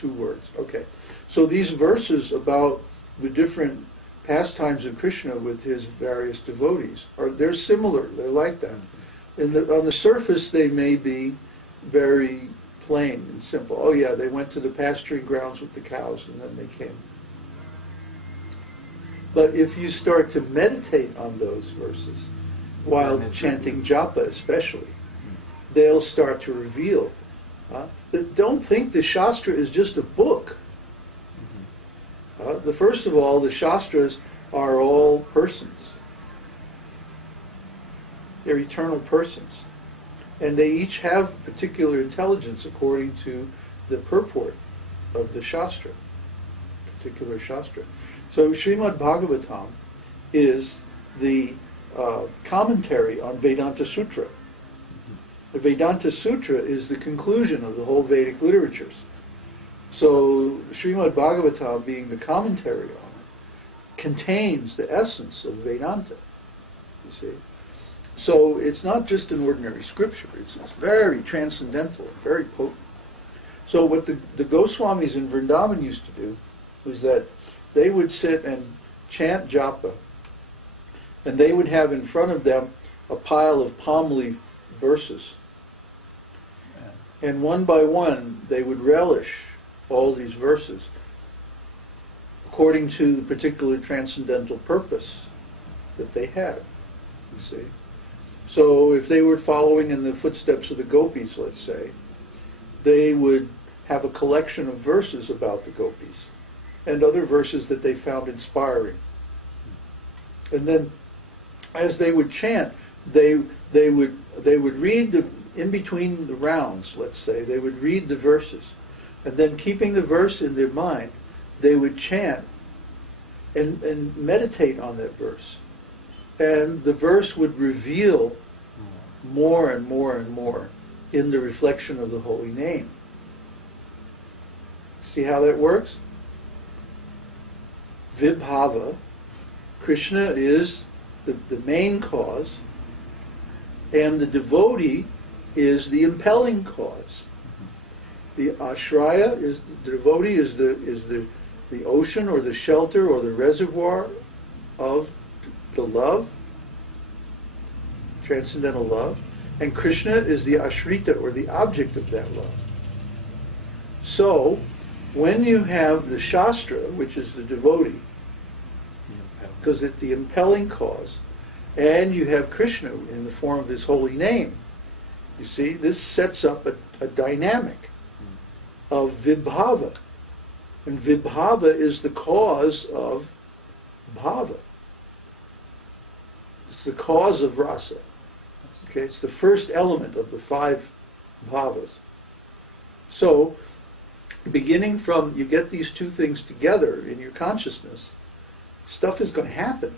2 words. Okay. So these verses about the different pastimes of Krishna with his various devotees they're similar. They're like that. On the surface, they may be very plain and simple. Oh yeah, they went to the pasturing grounds with the cows and then they came. But if you start to meditate on those verses, while chanting japa especially, they'll start to reveal. Don't think the Shastra is just a book. First of all, the Shastras are all persons. They're eternal persons. And they each have particular intelligence according to the purport of the Shastra, particular Shastra. So Srimad Bhagavatam is the commentary on Vedanta Sutra. The Vedanta Sutra is the conclusion of the whole Vedic literatures. So Srimad Bhagavatam, being the commentary on it, contains the essence of Vedanta, you see. So it's not just an ordinary scripture, it's very transcendental, very potent. So what the Goswamis in Vrindavan used to do was that they would sit and chant japa, and they would have in front of them a pile of palm leaf verses. And one by one, they would relish all these verses according to the particular transcendental purpose that they had, you see. So if they were following in the footsteps of the gopis, let's say, they would have a collection of verses about the gopis and other verses that they found inspiring. And then as they would chant, they would read in between the rounds, let's say, they would read the verses. And then keeping the verse in their mind, they would chant and meditate on that verse. And the verse would reveal more and more and more in the reflection of the holy name. See how that works? Vibhāva, Krishna is the main cause, and the devotee is the impelling cause. The ashraya is the devotee is the ocean or the shelter or the reservoir of the love, transcendental love, and Krishna is the ashrita or the object of that love. So when you have the Shastra, which is the devotee, because it's the impelling cause, and you have Krishna in the form of his holy name, you see, this sets up a dynamic of vibhāva. And vibhāva is the cause of bhava. It's the cause of rasa. Okay, it's the first element of the 5 bhavas. So, beginning from, you get these 2 things together in your consciousness, stuff is going to happen.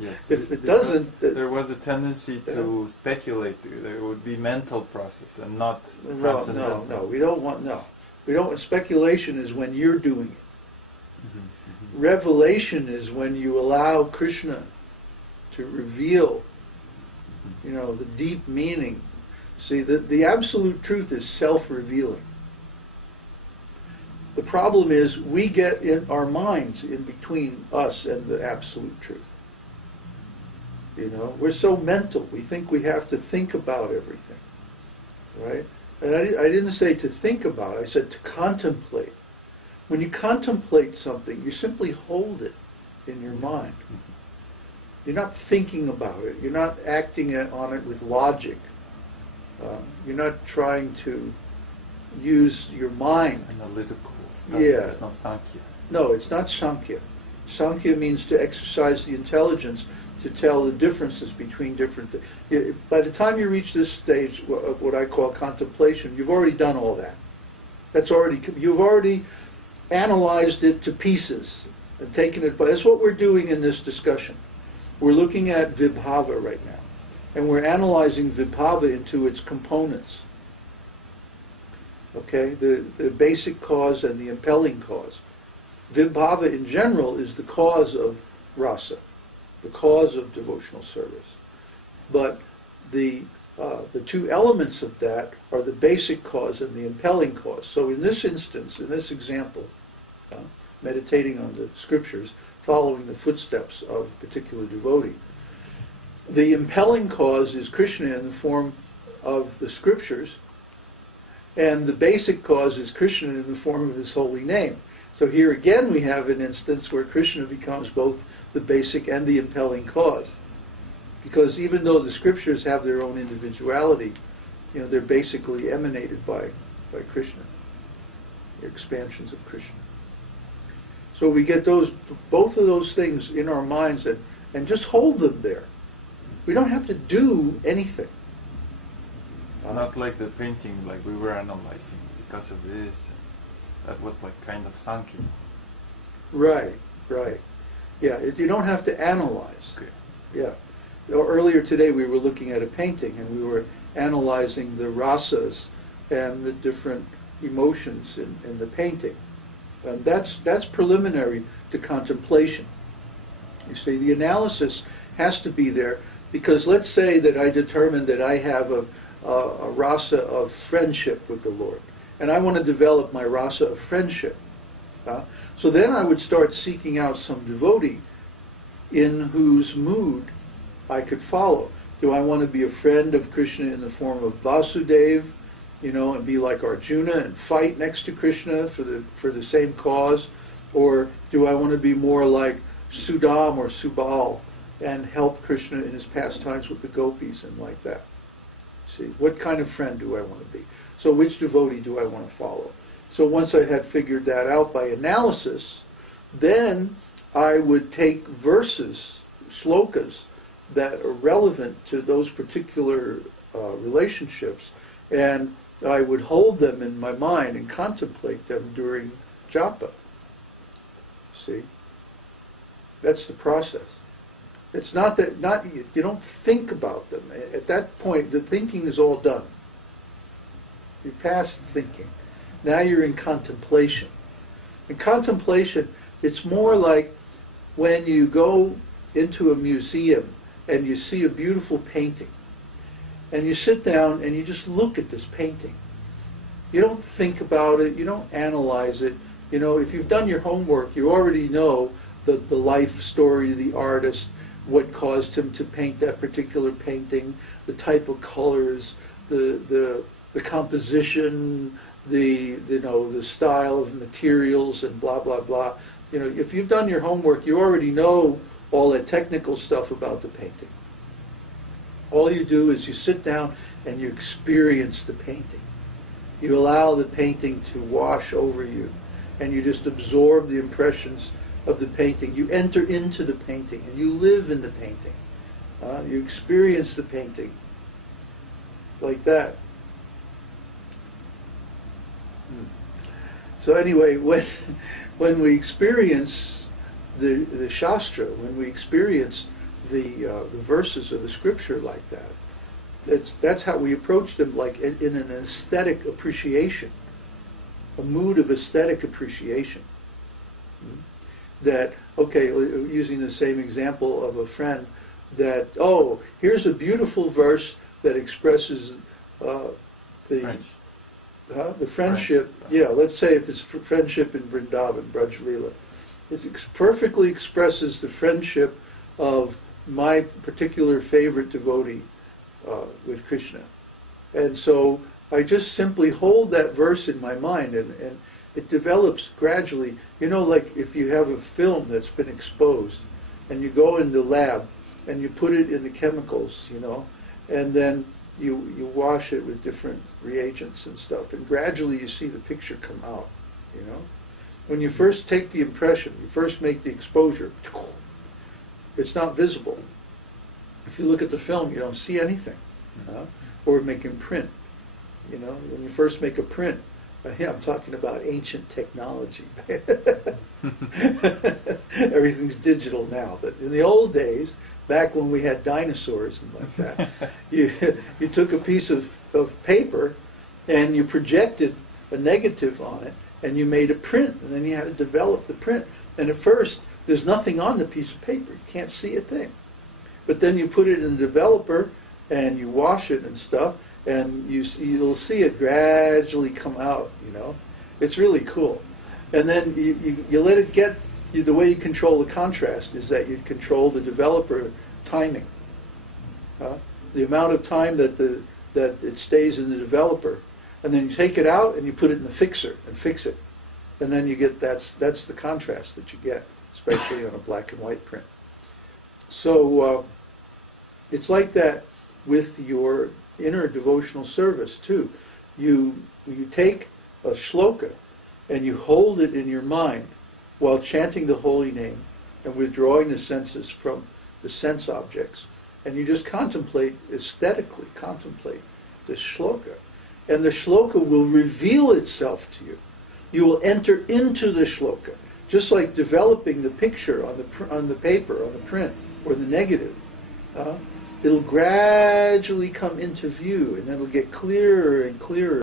Yes. If it doesn't... There was a tendency to speculate. There would be mental process and not transcendental. No, we don't want... No. We don't... Speculation is when you're doing it. Revelation is when you allow Krishna to reveal, you know, the deep meaning. See, the absolute truth is self-revealing. The problem is we get in our minds in between us and the absolute truth. You know, we're so mental. We think we have to think about everything, right? And I didn't say to think about it. I said to contemplate. When you contemplate something, you simply hold it in your mind. You're not thinking about it. You're not acting on it with logic. You're not trying to use your mind. Analytical stuff. Yeah. It's not Sankhya. No, it's not Sankhya. Sankhya means to exercise the intelligence to tell the differences between different things. By the time you reach this stage of what I call contemplation, you've already done all that. You've already analyzed it to pieces and taken it. But that's what we're doing in this discussion. We're looking at vibhāva right now, and we're analyzing vibhāva into its components. Okay, the basic cause and the impelling cause. Vibhāva in general is the cause of rasa, the cause of devotional service. But the the two elements of that are the basic cause and the impelling cause. So in this instance, in this example, meditating on the scriptures, following the footsteps of a particular devotee, the impelling cause is Krishna in the form of the scriptures, and the basic cause is Krishna in the form of his holy name. So here again we have an instance where Krishna becomes both the basic and the impelling cause. Because even though the scriptures have their own individuality, they're basically emanated by Krishna. They're expansions of Krishna. So we get both of those things in our minds and just hold them there. We don't have to do anything. Not like the painting, like we were analyzing because of this. That was like kind of sunky. Right. Yeah, you don't have to analyze. Okay. Yeah. Earlier today we were looking at a painting and we were analyzing the rasas and the different emotions in the painting. And that's preliminary to contemplation. You see, the analysis has to be there because let's say that I determine that I have a rasa of friendship with the Lord, and I want to develop my rasa of friendship. So then I would start seeking out some devotee in whose mood I could follow. Do I want to be a friend of Krishna in the form of Vasudeva, and be like Arjuna and fight next to Krishna for the same cause? Or do I want to be more like Sudam or Subal and help Krishna in his pastimes with the gopis and like that? See, what kind of friend do I want to be? So which devotee do I want to follow? So once I had figured that out by analysis, then I would take verses, shlokas, that are relevant to those particular relationships, and I would hold them in my mind and contemplate them during japa. See? That's the process. It's not that you don't think about them. At that point, the thinking is all done. You're past thinking. Now you're in contemplation. In contemplation, it's more like when you go into a museum and you see a beautiful painting, and you sit down and you just look at this painting. You don't think about it, you don't analyze it. If you've done your homework, you already know the life story of the artist, what caused him to paint that particular painting, the type of colors, the composition, the style of materials, and blah blah blah. If you've done your homework, you already know all that technical stuff about the painting. All you do is you sit down and you experience the painting. You allow the painting to wash over you, and you just absorb the impressions of the painting. You enter into the painting and you live in the painting. You experience the painting like that. So anyway, when we experience the Shastra, when we experience the verses of the scripture like that, that's how we approach them, like in an aesthetic appreciation, a mood of aesthetic appreciation. That, okay, using the same example of a friend, that, oh, here's a beautiful verse that expresses the friendship. Yeah, let's say if it's friendship in Vrindavan, Braj Leela. It perfectly expresses the friendship of my particular favorite devotee with Krishna. And so I just simply hold that verse in my mind, and it develops gradually. Like if you have a film that's been exposed, and you go in the lab, and you put it in the chemicals, and then you wash it with different reagents and stuff, and gradually you see the picture come out, When you first take the impression, you first make the exposure, it's not visible. If you look at the film, you don't see anything. Or making print. When you first make a print, I'm talking about ancient technology. Everything's digital now, but in the old days, back when we had dinosaurs and like that, you took a piece of paper and you projected a negative on it, and you made a print, and then you had to develop the print. And at first, there's nothing on the piece of paper. You can't see a thing. But then you put it in the developer, and you wash it and stuff, and you'll see it gradually come out, you know. It's really cool. And then you let it get, the way you control the contrast is that you control the developer timing. The amount of time that it stays in the developer. And then you take it out and you put it in the fixer and fix it. And then you get, that's the contrast that you get, especially on a black and white print. So it's like that with your inner devotional service too. You take a shloka and you hold it in your mind while chanting the holy name and withdrawing the senses from the sense objects. And you just contemplate, aesthetically contemplate this shloka. And the shloka will reveal itself to you. You will enter into the shloka, just like developing the picture on the paper, on the print, or the negative. It'll gradually come into view, and it'll get clearer and clearer.